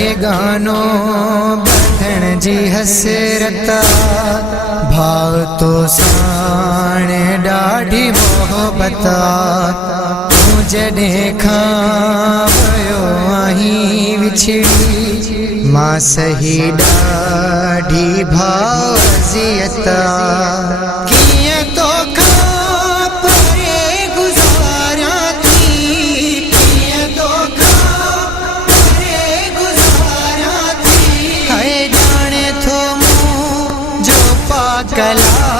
रखे गानो बथण जी हसरता भाव तो साणे डाढ़ी मोहब्बता तू जडे खां वयो आहीं विछड़ी मां सही डाढ़ी भाव अज़ियता किए तो कला